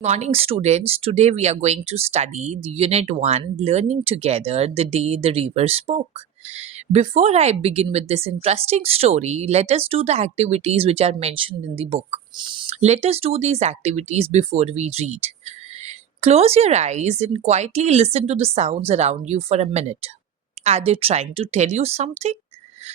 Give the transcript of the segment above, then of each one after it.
Morning, students. Today we are going to study the Unit 1 Learning Together the Day the River Spoke. Before I begin with this interesting story, let us do the activities which are mentioned in the book. Let us do these activities before we read. Close your eyes and quietly listen to the sounds around you for a minute. Are they trying to tell you something?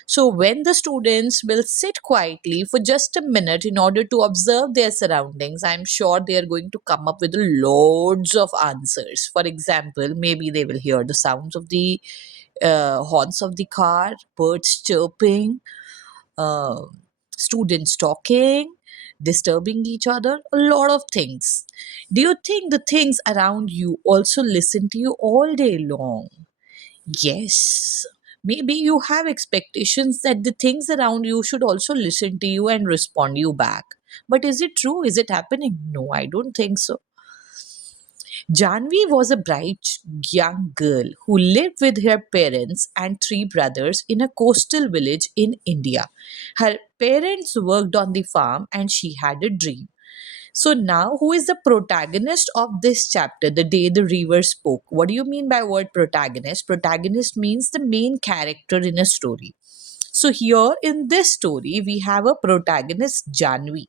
So, when the students will sit quietly for just a minute in order to observe their surroundings, I'm sure they are going to come up with loads of answers. For example, maybe they will hear the sounds of the horns of the car, birds chirping, uh, students talking, disturbing each other, a lot of things. Do you think the things around you also listen to you all day long? Yes. Maybe you have expectations that the things around you should also listen to you and respond you back. But is it true? Is it happening? No, I don't think so. Janvi was a bright young girl who lived with her parents and three brothers in a coastal village in India. Her parents worked on the farm and she had a dream. So now, who is the protagonist of this chapter, The Day the River Spoke? What do you mean by word protagonist? Protagonist means the main character in a story. So here in this story, we have a protagonist, Janvi.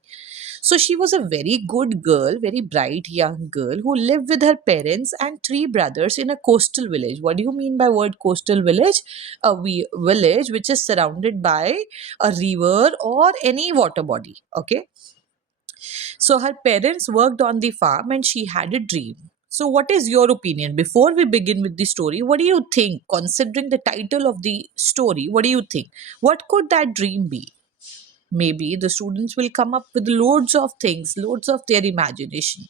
So she was a very good girl, very bright young girl who lived with her parents and three brothers in a coastal village. What do you mean by word coastal village? Village which is surrounded by a river or any water body. Okay. So her parents worked on the farm and she had a dream. So, what is your opinion? Before we begin with the story, what do you think? Considering the title of the story, what do you think? What could that dream be? Maybe the students will come up with loads of things, loads of their imagination.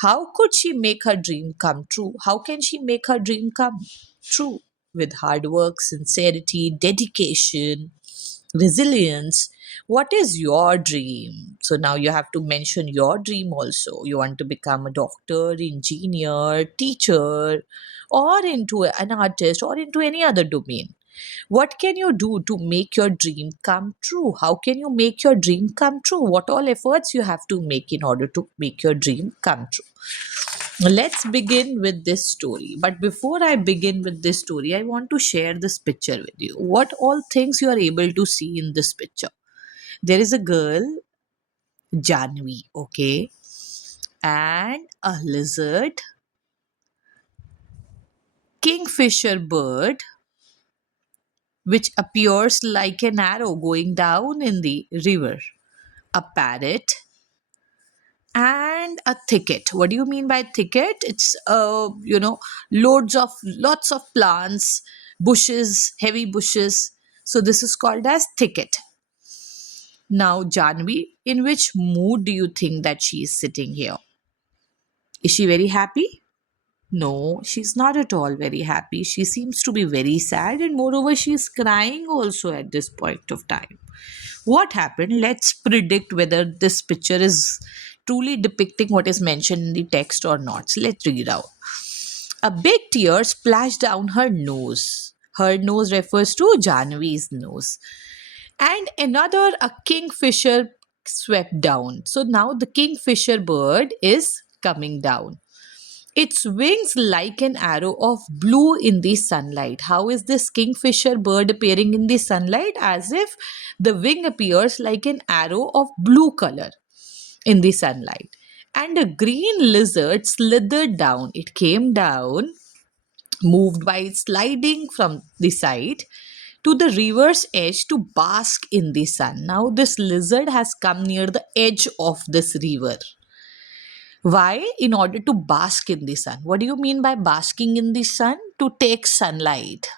How could she make her dream come true? How can she make her dream come true? With hard work, sincerity, dedication, resilience. What is your dream? So now you have to mention your dream also. You want to become a doctor, engineer, teacher, or into an artist or into any other domain. What can you do to make your dream come true? How can you make your dream come true? What all efforts you have to make in order to make your dream come true? Let's begin with this story. But before I begin with this story, I want to share this picture with you. What all things you are able to see in this picture? There is a girl, Janvi, okay, and a lizard, kingfisher bird, which appears like an arrow going down in the river, a parrot, and a thicket. What do you mean by thicket? It's lots of plants, bushes, heavy bushes. So this is called as thicket. Now, Janvi, in which mood do you think that she is sitting here? Is she very happy? No, she's not at all very happy. She seems to be very sad, and moreover, she is crying also at this point of time. What happened? Let's predict whether this picture is truly depicting what is mentioned in the text or not. So let's read out. A big tear splashed down her nose. Her nose refers to Janvi's nose. And another, a kingfisher swept down. So now the kingfisher bird is coming down. Its wings like an arrow of blue in the sunlight. How is this kingfisher bird appearing in the sunlight? As if the wing appears like an arrow of blue color in the sunlight. And a green lizard slithered down. It came down, moved by sliding from the side to the river's edge to bask in the sun. Now, this lizard has come near the edge of this river. Why? In order to bask in the sun. What do you mean by basking in the sun? To take sunlight.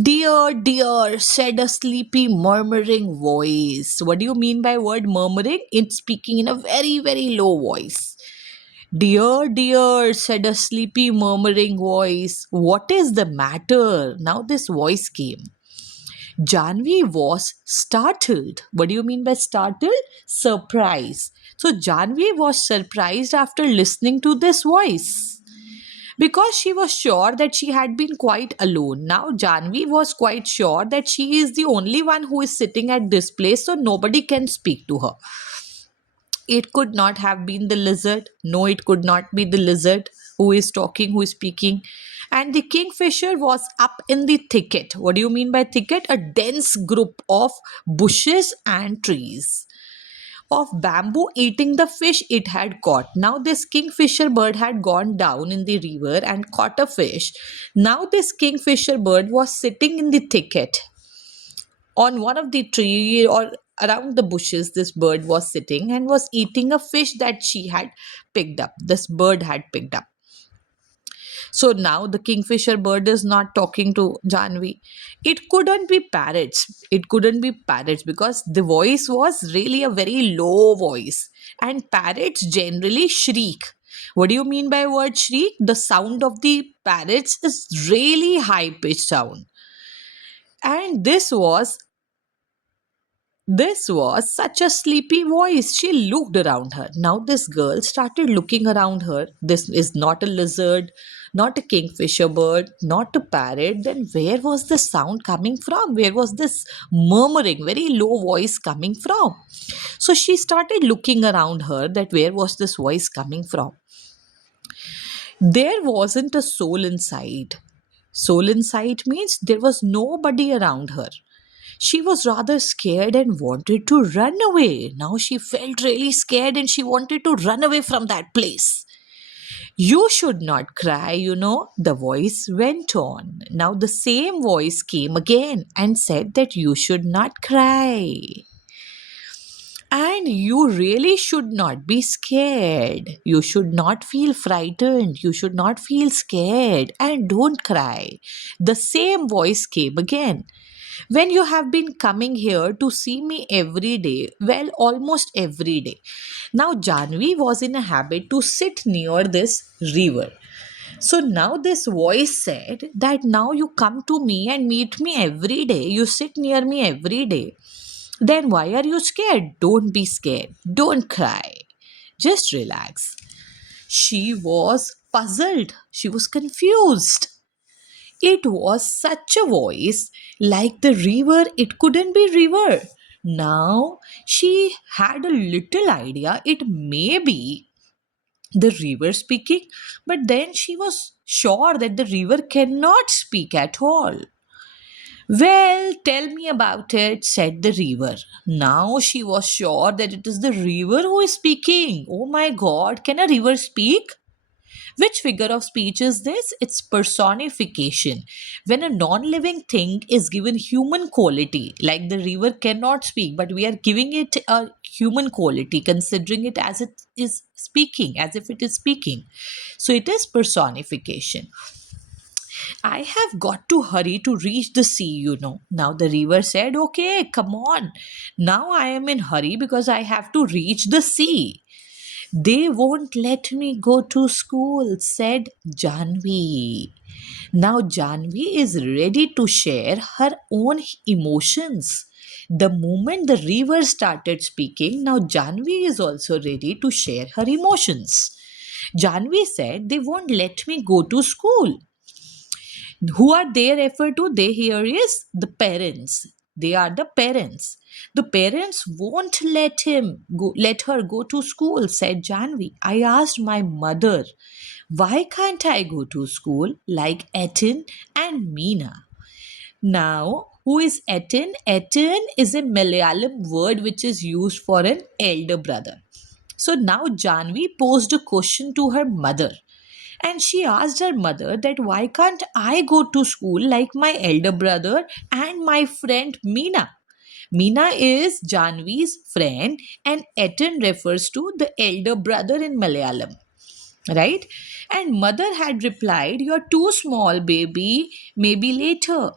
Dear, dear, said a sleepy murmuring voice. What do you mean by word murmuring? It's speaking in a very, very low voice. Dear, dear, said a sleepy murmuring voice. What is the matter? Now this voice came. Janvi was startled. What do you mean by startled? Surprise. So Janvi was surprised after listening to this voice because she was sure that she had been quite alone. Now Janvi was quite sure that she is the only one who is sitting at this place, so nobody can speak to her. it could not have been the lizard. No, it could not be the lizard who is talking, who is speaking. And the kingfisher was up in the thicket. What do you mean by thicket? A dense group of bushes and trees of bamboo eating the fish it had caught. Now, this kingfisher bird had gone down in the river and caught a fish. Now, this kingfisher bird was sitting in the thicket on one of the tree or around the bushes. This bird was sitting and was eating a fish that she had picked up. This bird had picked up. So now the kingfisher bird is not talking to Janvi. It couldn't be parrots. It couldn't be parrots because the voice was really a very low voice. And parrots generally shriek. What do you mean by word shriek? The sound of the parrots is really high pitched sound. And this was such a sleepy voice. She looked around her. Now, this girl started looking around her. This is not a lizard, not a kingfisher bird, not a parrot. Then, where was the sound coming from? Where was this murmuring, very low voice coming from? So, she started looking around her that where was this voice coming from? There wasn't a soul inside. Soul inside means there was nobody around her. She was rather scared and wanted to run away. Now she felt really scared and she wanted to run away from that place. You should not cry, the voice went on. Now the same voice came again and said that you should not cry. And you really should not be scared. You should not feel frightened. You should not feel scared. And don't cry. The same voice came again. When you have been coming here to see me every day, well, almost every day. Now, Janvi was in a habit to sit near this river. So now this voice said that now you come to me and meet me every day. You sit near me every day. Then why are you scared? Don't be scared. Don't cry. Just relax. She was puzzled. She was confused. It was such a voice like the river. It couldn't be river. Now she had a little idea. It may be the river speaking, but then she was sure that the river cannot speak at all. Well, tell me about it, said the river. Now she was sure that it is the river who is speaking. Oh my god, can a river speak? Which figure of speech is this? It's personification. When a non living thing is given human quality, like the river cannot speak, but we are giving it a human quality, considering it as it is speaking, as if it is speaking. So it is personification. I have got to hurry to reach the sea. Now the river said, okay, come on. Now I am in hurry because I have to reach the sea. They won't let me go to school, said Janvi. Now Janvi is ready to share her own emotions. The moment the river started speaking, now Janvi is also ready to share her emotions. Janvi said, they won't let me go to school. Who are they refer to? They here is the parents. They are the parents. The parents won't let her go to school, said Janvi. I asked my mother, why can't I go to school like Etin and Meena? Now, who is Etin? Etin is a Malayalam word which is used for an elder brother. So now Janvi posed a question to her mother. And she asked her mother that why can't I go to school like my elder brother and my friend Meena? Meena is Janvi's friend and Etan refers to the elder brother in Malayalam. Right? And mother had replied, you're too small, baby, maybe later.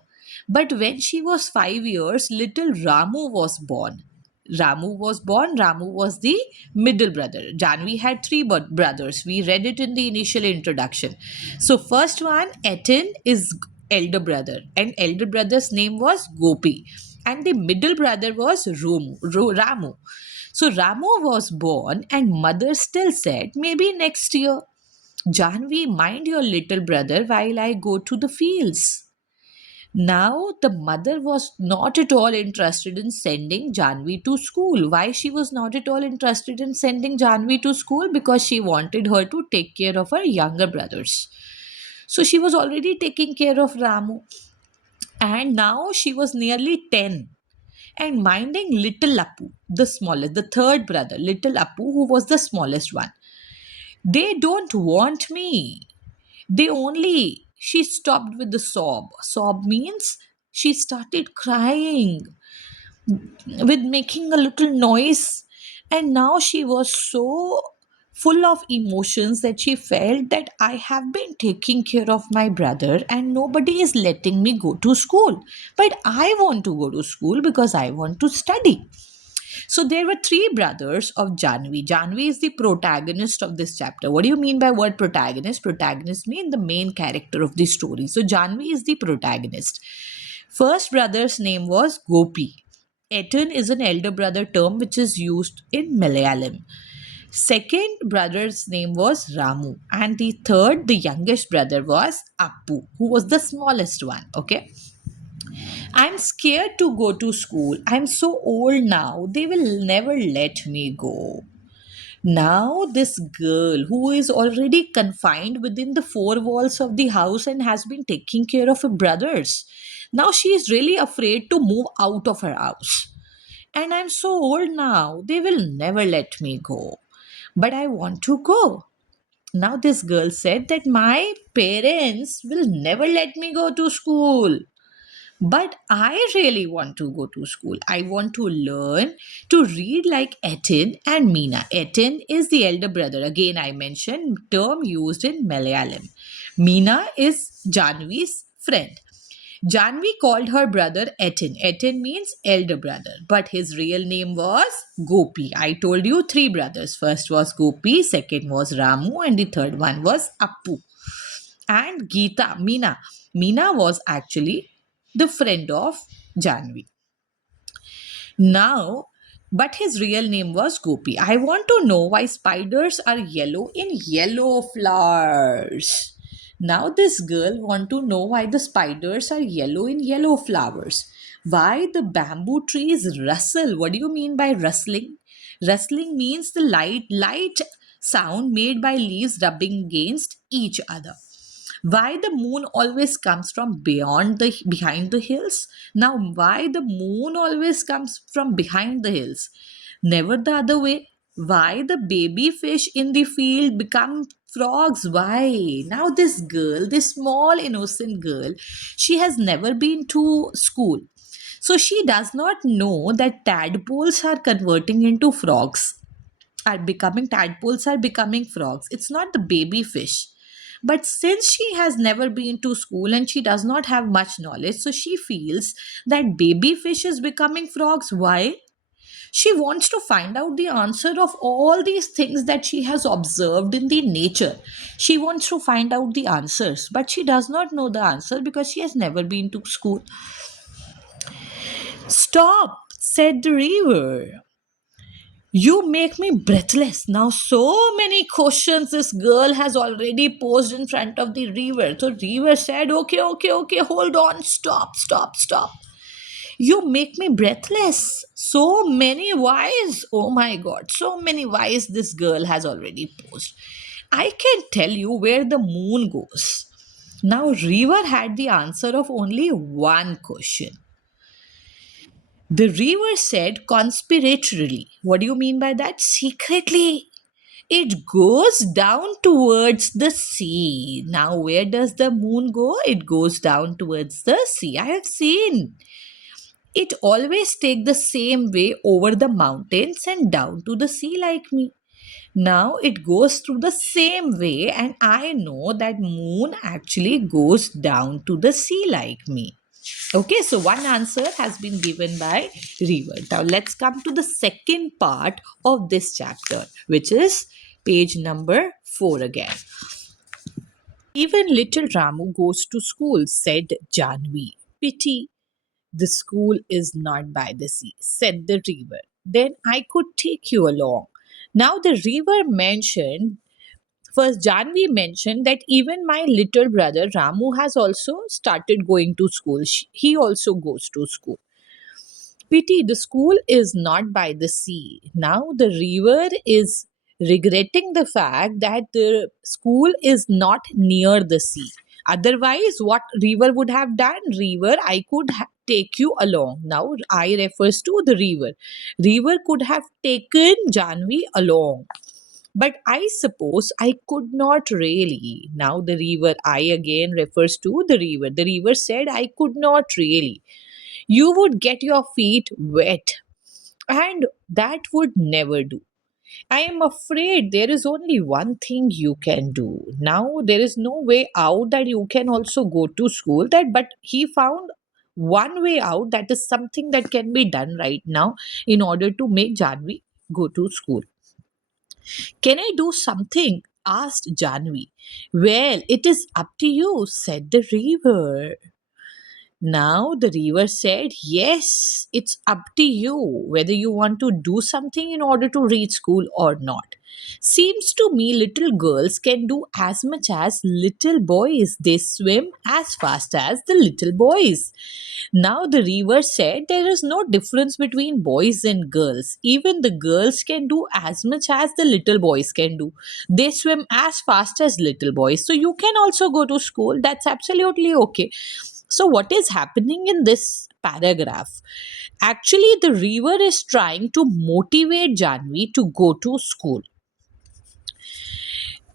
But when she was 5 years, little Ramu was born. Ramu was the middle brother. Janvi had three brothers. We read it in the initial introduction. So, first one, Etin, is elder brother, and elder brother's name was Gopi, and the middle brother was Ramu. So, Ramu was born, and mother still said, maybe next year. Janvi, mind your little brother while I go to the fields. Now, the mother was not at all interested in sending Janvi to school. Why she was not at all interested in sending Janvi to school? Because she wanted her to take care of her younger brothers. So she was already taking care of Ramu, and now she was nearly 10 and minding little Appu, the smallest, the third brother, little Appu, who was the smallest one. They don't want me. They only. She stopped with the sob. Sob means she started crying with making a little noise. And now she was so full of emotions that she felt that I have been taking care of my brother and nobody is letting me go to school. But I want to go to school because I want to study. So there were three brothers of Janvi. Janvi is the protagonist of this chapter. What do you mean by word protagonist? Protagonist means the main character of the story. So Janvi is the protagonist. First brother's name was Gopi. Etan is an elder brother term which is used in Malayalam. Second brother's name was Ramu. And the third, the youngest brother, was Appu, who was the smallest one. Okay. I'm scared to go to school. I'm so old now. They will never let me go. Now, this girl who is already confined within the four walls of the house and has been taking care of her brothers, now she is really afraid to move out of her house. And I'm so old now. They will never let me go. But I want to go. Now, this girl said that my parents will never let me go to school. But I really want to go to school. I want to learn to read like Etin and Meena. Etin is the elder brother. Again, I mentioned term used in Malayalam. Meena is Janvi's friend. Janvi called her brother Etin. Etin means elder brother, but his real name was Gopi. I told you three brothers. First was Gopi, second was Ramu, and the third one was Appu. And Geeta, Meena. Meena was actually the friend of Janvi. Now, but his real name was Gopi. I want to know why spiders are yellow in yellow flowers. Now this girl want to know why the spiders are yellow in yellow flowers. Why the bamboo trees rustle. What do you mean by rustling? Rustling means the light sound made by leaves rubbing against each other. Why the moon always comes from beyond the behind the hills? Now why the moon always comes from behind the hills, never the other way? Why the baby fish in the field become frogs? Why? Now this girl, this small innocent girl, she has never been to school, so she does not know that tadpoles are converting into frogs, are becoming tadpoles, are becoming frogs. It's not the baby fish. But since she has never been to school and she does not have much knowledge, so she feels that baby fish is becoming frogs. Why? She wants to find out the answer of all these things that she has observed in the nature. She wants to find out the answers, but she does not know the answer because she has never been to school. Stop, said the river. You make me breathless. Now, so many questions this girl has already posed in front of the river. So, river said, okay, hold on, stop. You make me breathless. So many whys. Oh my god, so many whys this girl has already posed. I can tell you where the moon goes. Now, river had the answer of only one question. The river said conspiratorially. What do you mean by that? Secretly. It goes down towards the sea. Now, where does the moon go? It goes down towards the sea. I have seen. It always take the same way over the mountains and down to the sea like me. Now it goes through the same way, and I know that moon actually goes down to the sea like me. Okay, so one answer has been given by River. Now let's come to the second part of this chapter, which is page number 4 again. Even little Ramu goes to school, said Janvi. Pity the school is not by the sea, said the river. Then I could take you along. Now the river mentioned First, Janvi mentioned that even my little brother Ramu has also started going to school. He also goes to school. Pity, the school is not by the sea. Now the river is regretting the fact that the school is not near the sea. Otherwise, what river would have done? River, I could take you along. Now I refers to the river. River could have taken Janvi along. But I suppose I could not really. Now the river, I again refers to the river. The river said I could not really. You would get your feet wet, and that would never do. I am afraid there is only one thing you can do. Now there is no way out that you can also go to school, that but he found one way out, that is something that can be done right now in order to make Janvi go to school. Can I do something? Asked Janvi. Well, it is up to you, said the river. Now the river said, yes, it's up to you whether you want to do something in order to reach school or not. Seems to me little girls can do as much as little boys. They swim as fast as the little boys. Now the river said there is no difference between boys and girls. Even the girls can do as much as the little boys can do. They swim as fast as little boys. So you can also go to school. That's absolutely okay. So, what is happening in this paragraph? Actually, the river is trying to motivate Janvi to go to school.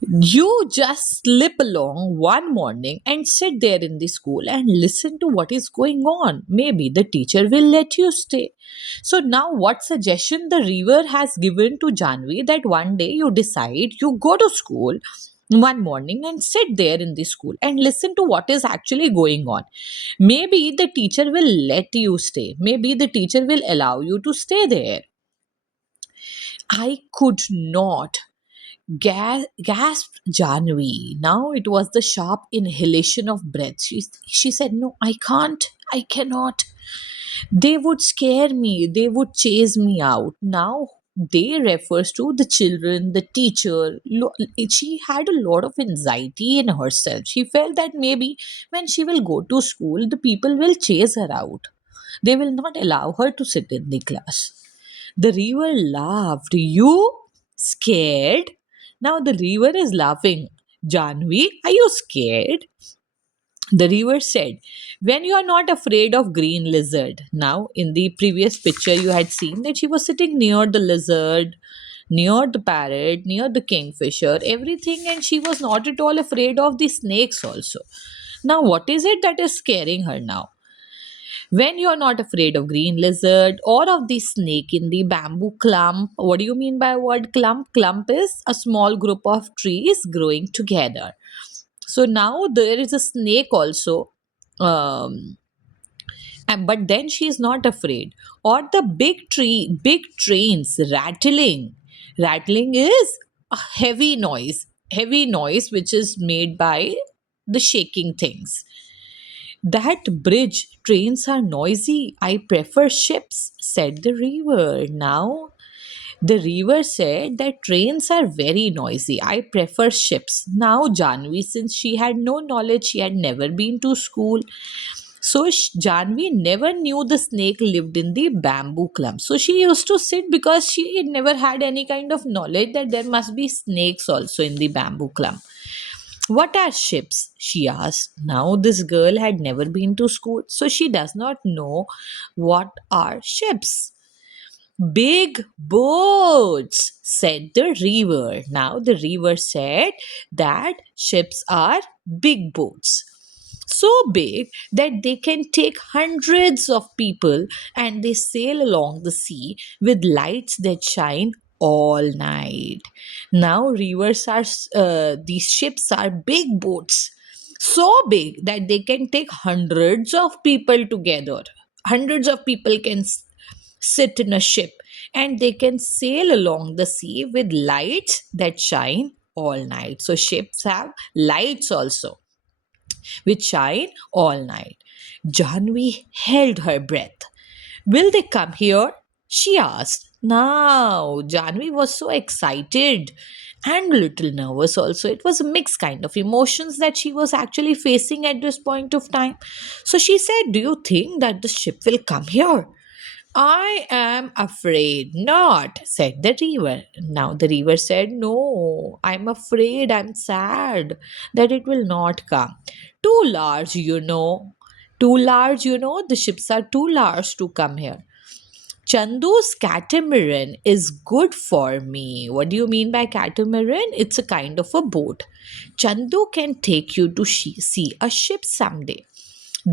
You just slip along one morning and sit there in the school and listen to what is going on. Maybe the teacher will let you stay. So, now what suggestion the river has given to Janvi, that one day you decide you go to school one morning and sit there in the school and listen to what is actually going on. Maybe the teacher will let you stay. Maybe the teacher will allow you to stay there. I could not. Gasped Janvi. Now it was the sharp inhalation of breath. She said, no, I can't. I cannot. They would scare me. They would chase me out. Now they refers to the children, the teacher. She had a lot of anxiety in herself. She felt that maybe when she will go to school, the people will chase her out. They will not allow her to sit in the class. The river laughed. You scared? Now the river is laughing. Janvi, are you scared? The river said, when you are not afraid of green lizard. Now, in the previous picture, you had seen that she was sitting near the lizard, near the parrot, near the kingfisher, everything, and she was not at all afraid of the snakes also. Now, what is it that is scaring her now? When you are not afraid of green lizard or of the snake in the bamboo clump. What do you mean by word clump? Clump is a small group of trees growing together. So now there is a snake also. But then she is not afraid. Or the big trains rattling. Rattling is a heavy noise which is made by the shaking things. That bridge, trains are noisy. I prefer ships, said the river. Now, the river said that trains are very noisy. I prefer ships. Now, Janvi, since she had no knowledge, she had never been to school. So, Janvi never knew the snake lived in the bamboo clump. So, she used to sit because she had never had any kind of knowledge that there must be snakes also in the bamboo clump. What are ships? She asked. Now, this girl had never been to school, so she does not know what are ships. Big boats, said the river. Now, the river said that ships are big boats. So big that they can take hundreds of people, and they sail along the sea with lights that shine all night. Now, these ships are big boats, so big that they can take hundreds of people together. Hundreds of people can sit in a ship, and they can sail along the sea with lights that shine all night. So, ships have lights also which shine all night. Janvi held her breath. Will they come here? She asked. Now, Janvi was so excited. and a little nervous also. It was a mixed kind of emotions that she was actually facing at this point of time. So she said, "Do you think that the ship will come here?" "I am afraid not," said the river. Now the river said, "No, I'm afraid, I'm sad that it will not come. Too large, you know. Too large, you know, the ships are too large to come here. Chandu's catamaran is good for me." "What do you mean by catamaran?" "It's a kind of a boat. Chandu can take you to see a ship someday."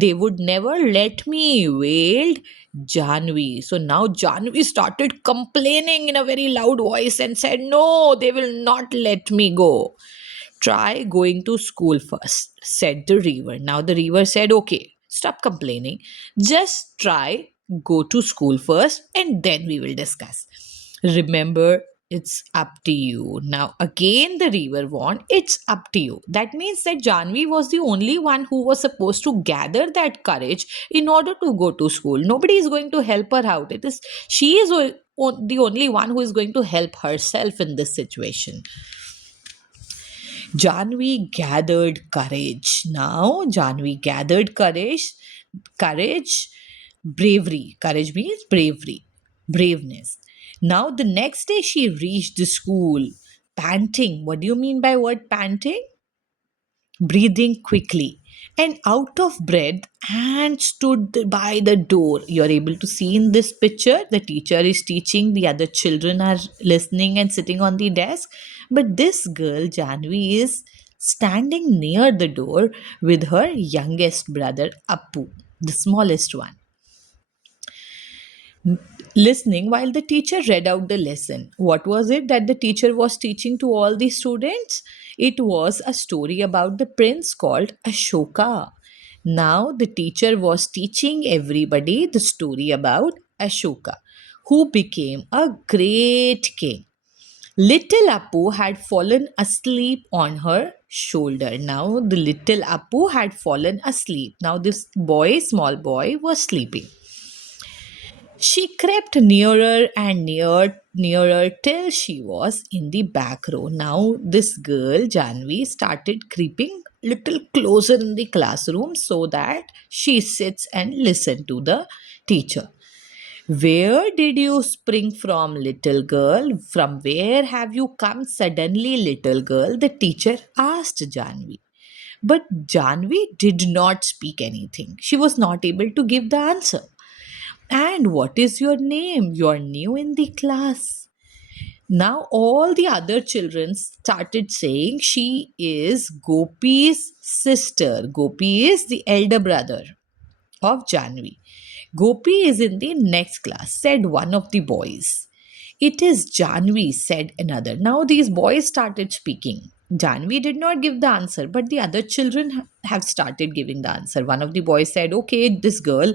"They would never let me," wailed Janvi. So now Janvi started complaining in a very loud voice and said, "No, they will not let me go." "Try going to school first," said the river. Now the river said, "Okay, stop complaining. Just try go to school first and then we will discuss. Remember, it's up to you." Now again the river warned, "It's up to you." That means that Janvi was the only one who was supposed to gather that courage in order to go to school. Nobody is going to help her out. It is she is the only one who is going to help herself in this situation. Janvi gathered courage. Now, Janvi gathered courage, bravery. Courage means bravery, braveness. Now, the next day she reached the school, panting. What do you mean by word panting? Breathing quickly and out of breath, and stood by the door. You're able to see in this picture the teacher is teaching, the other children are listening and sitting on the desk, but this girl Janvi is standing near the door with her youngest brother Appu, the smallest one, listening while the teacher read out the lesson. What was it that the teacher was teaching to all the students? It was a story about the prince called Ashoka. Now, the teacher was teaching everybody the story about Ashoka, who became a great king. Little Appu had fallen asleep on her shoulder. Now, the little Appu had fallen asleep. Now, this boy, small boy, was sleeping. She crept nearer and nearer till she was in the back row. Now, this girl, Janvi, started creeping little closer in the classroom so that she sits and listen to the teacher. "Where did you spring from, little girl? From where have you come suddenly, little girl?" the teacher asked Janvi. But Janvi did not speak anything. She was not able to give the answer. "And what is your name? You're new in the class." Now, all the other children started saying she is Gopi's sister. Gopi is the elder brother of Janvi. "Gopi is in the next class," said one of the boys. "It is Janvi," said another. Now these boys started speaking. Janvi did not give the answer, but the other children have started giving the answer. One of the boys said, "Okay, this girl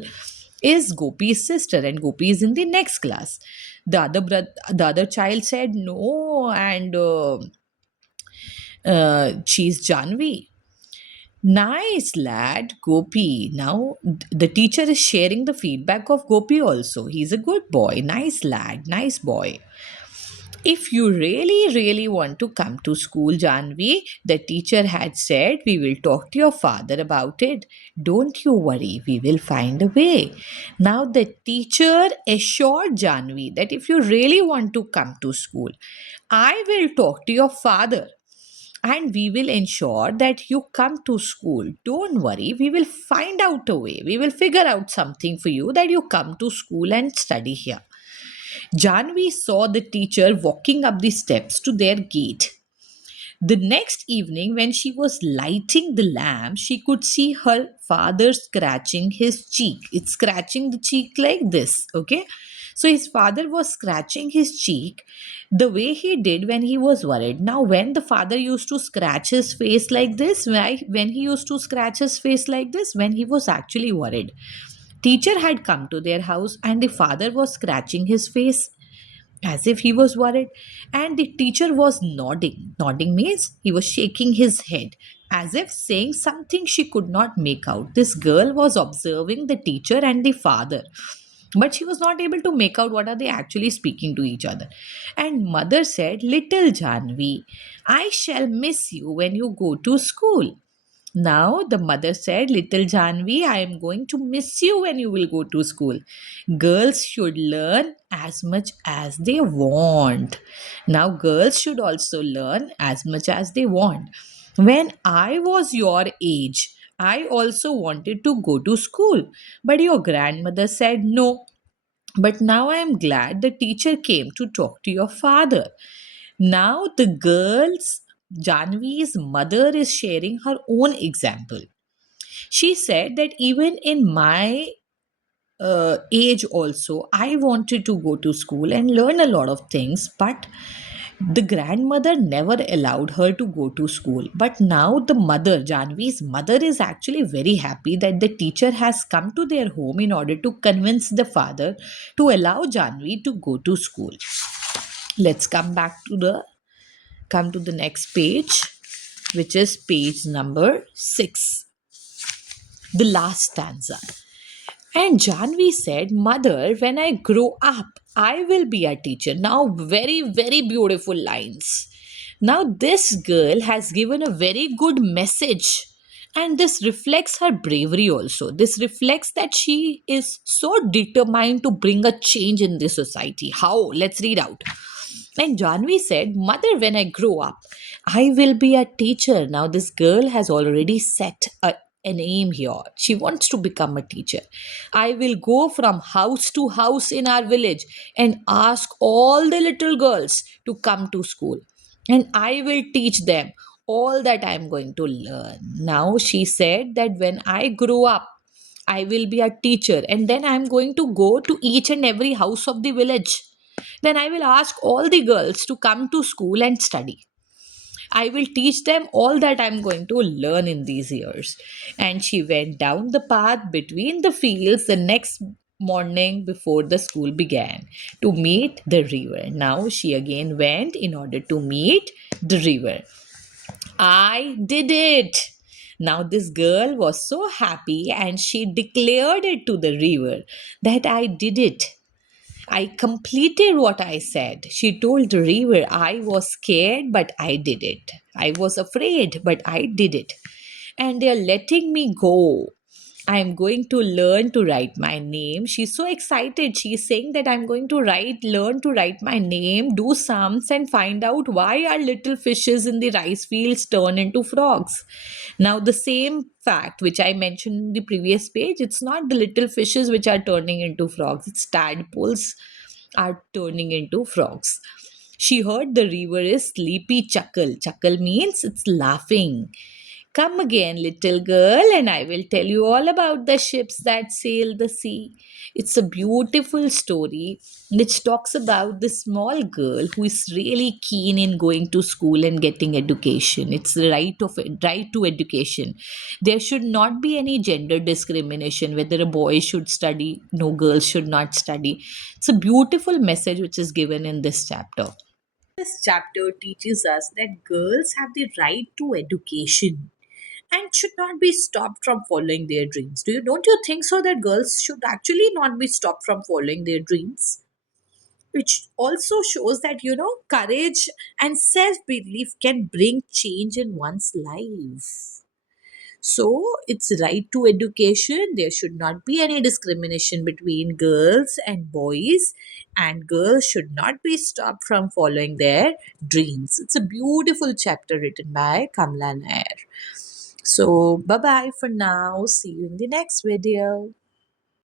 is Gopi's sister, and Gopi is in the next class." The other child said, "No, and she's Janvi." "Nice lad, Gopi." Now, the teacher is sharing the feedback of Gopi also. He's a good boy. Nice lad, nice boy. "If you really want to come to school, Janvi," the teacher had said, "we will talk to your father about it. Don't you worry, we will find a way." Now, the teacher assured Janvi that if you really want to come to school, I will talk to your father and we will ensure that you come to school. Don't worry, we will find out a way. We will figure out something for you that you come to school and study here. Janvi saw the teacher walking up the steps to their gate. The next evening, when she was lighting the lamp, she could see her father scratching his cheek. It's scratching the cheek like this, okay? So his father was scratching his cheek the way he did when he was worried. Now, when the father used to scratch his face like this, when he used to scratch his face like this, when he was actually worried. Teacher had come to their house and the father was scratching his face as if he was worried, and the teacher was nodding means he was shaking his head as if saying something she could not make out. This girl was observing the teacher and the father but she was not able to make out what are they actually speaking to each other. And mother said, "Little Janvi, I shall miss you when you go to school." Now the mother said, "Little Janvi, I am going to miss you when you will go to school. Girls should learn as much as they want." Now girls should also learn as much as they want. When I was your age, I also wanted to go to school, but your grandmother said no. But now I am glad the teacher came to talk to your father. Now the girls, Janvi's mother is sharing her own example. She said that even in my age also, I wanted to go to school and learn a lot of things, but the grandmother never allowed her to go to school. But now the mother, Janvi's mother, is actually very happy that the teacher has come to their home in order to convince the father to allow Janvi to go to school. Let's come to the next page, which is page number 6, the last stanza. And Janvi said, "Mother, when I grow up, I will be a teacher." Now, very, very beautiful lines. Now, this girl has given a very good message. And this reflects her bravery also. This reflects that she is so determined to bring a change in this society. How? Let's read out. And Janvi said, "Mother, when I grow up, I will be a teacher." Now, this girl has already set an aim here. She wants to become a teacher. "I will go from house to house in our village and ask all the little girls to come to school. And I will teach them all that I am going to learn." Now, she said that when I grow up, I will be a teacher, and then I am going to go to each and every house of the village. Then I will ask all the girls to come to school and study. I will teach them all that I'm going to learn in these years. And she went down the path between the fields the next morning before the school began to meet the river. Now she again went in order to meet the river. "I did it." Now this girl was so happy and she declared it to the river that "I did it. I completed what I said." She told the river, "I was scared, but I did it. I was afraid, but I did it. And they're letting me go. I'm going to learn to write my name." She's so excited. She's saying that I'm going to learn to write my name, do sums, and find out why our little fishes in the rice fields turn into frogs. Now, the same fact which I mentioned in the previous page, it's not the little fishes which are turning into frogs, it's tadpoles are turning into frogs. She heard the river is sleepy chuckle. Chuckle means it's laughing. "Come again, little girl, and I will tell you all about the ships that sail the sea." It's a beautiful story which talks about this small girl who is really keen in going to school and getting education. It's the right to education. There should not be any gender discrimination, whether a boy should study, no, girls should not study. It's a beautiful message which is given in this chapter. This chapter teaches us that girls have the right to education and should not be stopped from following their dreams. Don't you think so that girls should actually not be stopped from following their dreams? Which also shows that courage and self-belief can bring change in one's life. So it's right to education. There should not be any discrimination between girls and boys, and girls should not be stopped from following their dreams. It's a beautiful chapter written by Kamla Nair. So, bye bye for now. See you in the next video.